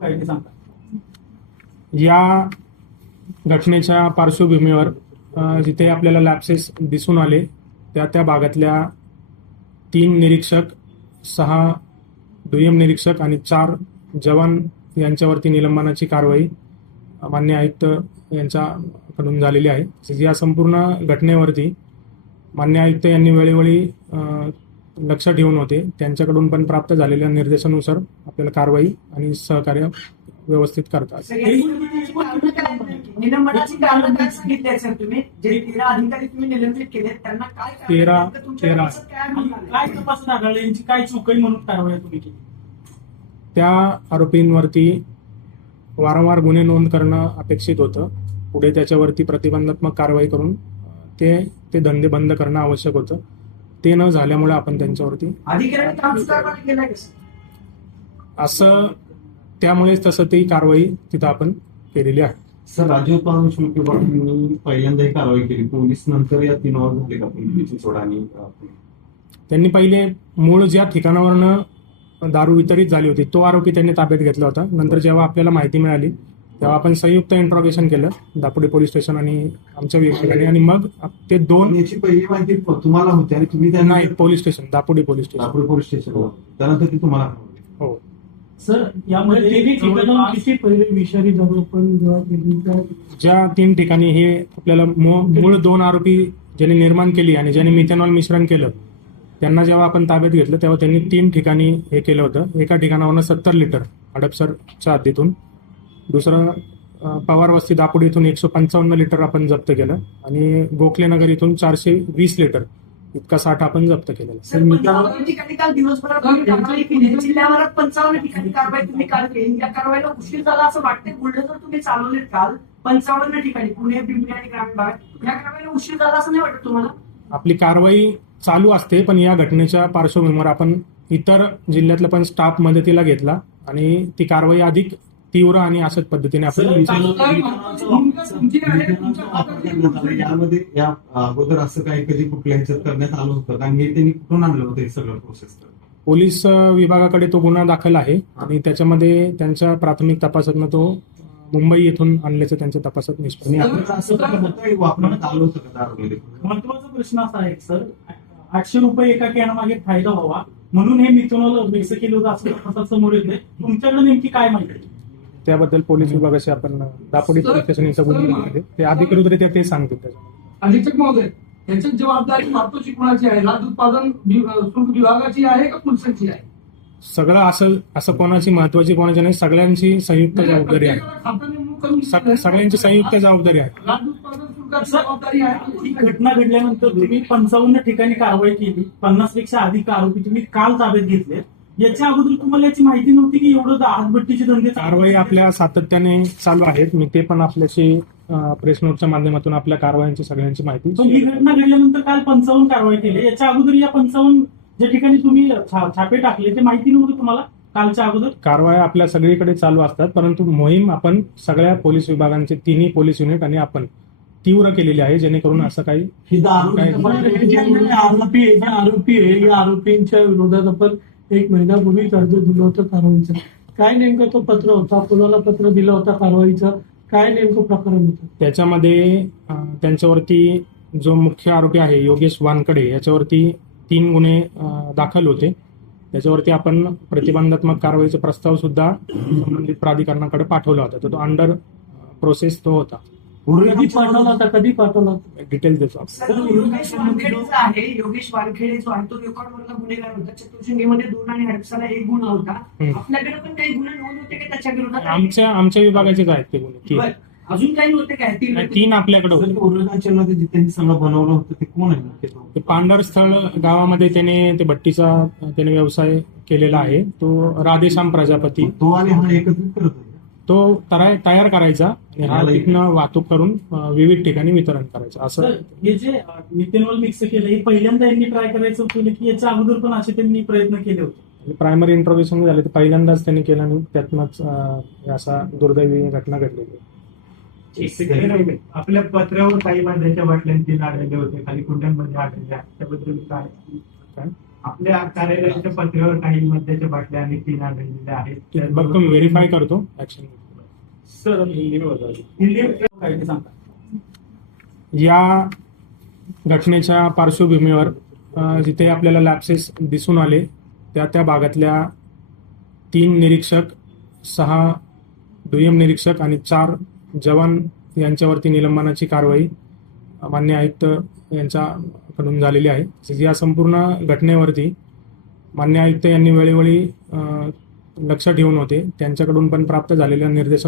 काय ते सांगा. या घटनेच्या पार्श्वभूमीवर जिथे आपल्याला लॅप्सेस दिसून आले त्या भागातल्या 3 निरीक्षक, 6 दुय्यम निरीक्षक आणि 4 जवान यांच्यावरती निलंबनाची कारवाई मान्य आयुक्त यांच्याकडून झालेली आहे. या संपूर्ण घटनेवरती मान्य आयुक्त यांनी वेळोवेळी लक्ष ठेवून होते. त्यांच्याकडून पण प्राप्त झालेल्या निर्देशानुसार आपल्याला कारवाई आणि सहकार्य व्यवस्थित करतात. निलंबनाची कारणं काय सांगितली सर तुम्ही? जे 13 अधिकारी तुम्ही निलंबित केले त्यांना काय 13 काय तपास आढळले, यांची काय चूक आहे म्हणून कारवाई तुम्ही केली? त्या आरोपींवरती वारंवार गुन्हे नोंद करणं अपेक्षित होतं. पुढे त्याच्यावरती प्रतिबंधात्मक कारवाई करून ते धंदे बंद करणं आवश्यक होतं. ते न झाल्यामुळे आपण त्यांच्यावरती अधिकाऱ्यांनी काम सुधारणा केलाय कसं असं त्यामुळेच तसं ती कारवाई तिथं आपण केलेली आहे. सर, राज्य उत्पादन शुल्क विभागाने पहिल्यांदा ही कारवाई केली, पोलीस नंतर या 3 वर झाले का पोलीस सोडा? आणि त्यांनी पहिले मूळ ज्या ठिकाणावरनं दारू वितरित झाली होती तो आरोपी त्यांनी ताब्यात घेतला होता. नंतर जेव्हा आपल्याला माहिती मिळाली तेव्हा आपण संयुक्त इंट्रॉगेशन केलं दापोडी पोलीस स्टेशन आणि आमच्या विभागाने, आणि मग ते 2 याची पहिली माहिती तुम्हाला होती आणि तुम्ही त्यांना नाही police station Dapodi police station police station त्यानंतर ती तुम्हाला हो. सर, यामध्ये किती पहिले विषारी दारू पण ज्या 3 ठिकाणी हे आपल्याला मूळ 2 आरोपी ज्यांनी निर्माण केली आणि ज्यांनी मिथेनॉल मिश्रण केलं त्यांना जेव्हा आपण ताब्यात घेतलं तेव्हा त्यांनी 3 ठिकाणी हे केलं होतं. एका ठिकाणावरून 70 लिटर हडपसरच्या हद्दीतून, दुसरं पवार वस्ती दापोडी इथून 155 लिटर आपण जप्त केलं आणि गोखले नगर इथून 420 लिटर इतका साठा आपण जप्त केलेला. 55 ठिकाणी काल दिवसभरात कारवाई केली. जिल्ह्याभरात 55 ठिकाणी कारवाई तुम्ही काल केली. या कारवाईला उशीर झाला असं वाटतंय. बुलडोझर तुम्ही चालवलेत काल 55 ठिकाणी, पुणे, पिंपरी आणि ग्रामीण भागात. या कारवाईला उशीर झाला असं नाही वाटत तुम्हाला? आपली कारवाई चालू असते, पण या घटनेच्या पार्श्वभूमीवर आपण इतर जिल्ह्यातला पण स्टाफ मदतीला घेतला आणि ती कारवाई अधिक तीव्र आणि अशाच पद्धतीने आपण यामध्ये या अगोदर असं काही कधी कुठल्या ह्याच्यात करण्यात आलं होतं आणि हे त्यांनी कुठून आणलं होतं हे सगळं प्रोसेस? पोलीस विभागाकडे तो गुन्हा दाखल आहे आणि त्याच्यामध्ये त्यांच्या प्राथमिक तपासातनं तो मुंबई येथून आणल्याचं त्यांच्या तपासात निष्पन्न आहे. वापरण्यात आलं होतं का दारूमध्ये? महत्वाचा प्रश्न असा आहे सर, 800 रुपये एका कॅन मागे फायदा व्हावा म्हणून हे मिथेनॉल मिक्स केलं होतं असं तपासात समोर येते. तुमच्याकडे नेमकी काय माहिती? त्याबद्दल पोलीस विभागाशी आपण दापोडी पोलीस स्टेशन इथं बोलून ते अधिकृतरित्या ते सांगतील. त्याच्यामध्ये अधीक्षक महोदय, यांची जबाबदारी वाहतुकीची कोणाची आहे? राज्य उत्पादन शुल्क विभागाची आहे का पोलिसांची आहे? सगळं असं कोणाची महत्वाची कोणाची नाही, सगळ्यांची संयुक्त जबाबदारी आहे. सगळ्यांची संयुक्त जबाबदारी आहे. राज्य उत्पादन शुल्काची जबाबदारी आहे. ही घटना घडल्यानंतर तुम्ही 55 ठिकाणी कारवाई केली, 50 पेक्षा अधिक आरोपी तुम्ही काल ताब्यात घेतले. याच्या अगोदर तुम्हाला याची माहिती नव्हती की एवढं हातभट्टीचे धंदे? कारवाई आपल्या सातत्याने चालू आहेत. मी ते पण आपल्याशी प्रेस नोटच्या माध्यमातून आपल्या कारवायांची सगळ्यांची माहिती. पण ही घटना घडल्यानंतर काल 55 कारवाई केली. याच्या अगोदर या 55 ज्या ठिकाणी तुम्ही छापे टाकले ते माहिती नव्हतं तुम्हाला कालच्या अगोदर? कारवाया आपल्या सगळीकडे चालू असतात, परंतु मोहीम आपण सगळ्या पोलीस विभागांचे 3 पोलीस युनिट आणि आपण तीव्र केलेली आहे, जेणेकरून असं काही आरोपी आहे या आरोपींच्या विरोधात आपण 1 महिन्यापूर्वी अर्ज दिलं होतं कारवाईचं. काय नेमकं तो पत्र होता? कोणाला पत्र दिलं होतं कारवाईचं? काय नेमकं प्रकरण होतं त्याच्यामध्ये? त्यांच्यावरती जो मुख्य आरोपी आहे योगेश वानकडे याच्यावरती 3 गुन्हे दाखल होते. त्याच्यावरती आपण प्रतिबंधात्मक कारवाईचा प्रस्ताव सुद्धा संबंधित प्राधिकरणाकडे पाठवला होता. तर तो अंडर प्रोसेस तो होता. कधी पाठवला होता? डिटेल्स देतो. योगेश वानखेडेचा आहे. योगेश वानखेडे जो आहे तो रेकॉर्डवरला गुन्हेगार होता. चतुर्शिंगीमध्ये 2 आणि हडपसरला 1 गुन्हा होता. आपल्याकडे पण काही गुन्हे नोंद होते का त्याच्या विरोधात? आमच्या विभागाचेच आहेत ते गुन्हे. अजून काही होते काय? 3 आपल्याकडे होते. मध्ये जिथे सगळं बनवलं होतं ते कोण आहे? ते पांढरस्थळ गावामध्ये त्याने ते भट्टीचा त्याने व्यवसाय केलेला आहे. तो राधेश्याम प्रजापती. तो आणि हा एकत्रित करत होता. तो तयार करायचा आणि हा तिथनं वाहतूक करून विविध ठिकाणी वितरण करायचं. असं हे जे मिथेनॉल मिक्स केलं हे पहिल्यांदा यांनी ट्राय करायचं होतं की याच्या अगोदर पण असे त्यांनी प्रयत्न केले होते? प्रायमरी इंट्रोग्रेशन झाले ते पहिल्यांदाच त्यांनी केलं आणि त्यातनंच असा दुर्दैवी घटना घडलेली. आपल्या पत्रावर काही मद्याच्या बाटल्यांची आढळले होते, काही कुंड्यांमध्ये आढळल्या, त्याबद्दल काय? आपल्या कार्यालयाच्या पत्र्यावर काही मद्याच्या बाटल्या आणि पिना आढळलेल्या आहेत. बघतो मी, व्हेरीफाय करतो ऍक्शन. सर हिंदी काय ते सांगता. या घटनेच्या पार्श्वभूमीवर जिथे आपल्याला लॅप्सेस दिसून आले त्या भागातल्या 3 निरीक्षक, 6 दुय्यम निरीक्षक आणि 4 जवान यांच्यावरती निलंबनाची कारवाई मान्य आयुक्त यांच्याकडून झालेली आहे. या संपूर्ण घटनेवरती मान्य आयुक्त यांनी वेळोवेळी लक्ष ठेवून होते. त्यांच्याकडून पण प्राप्त झालेल्या निर्देशांनुसार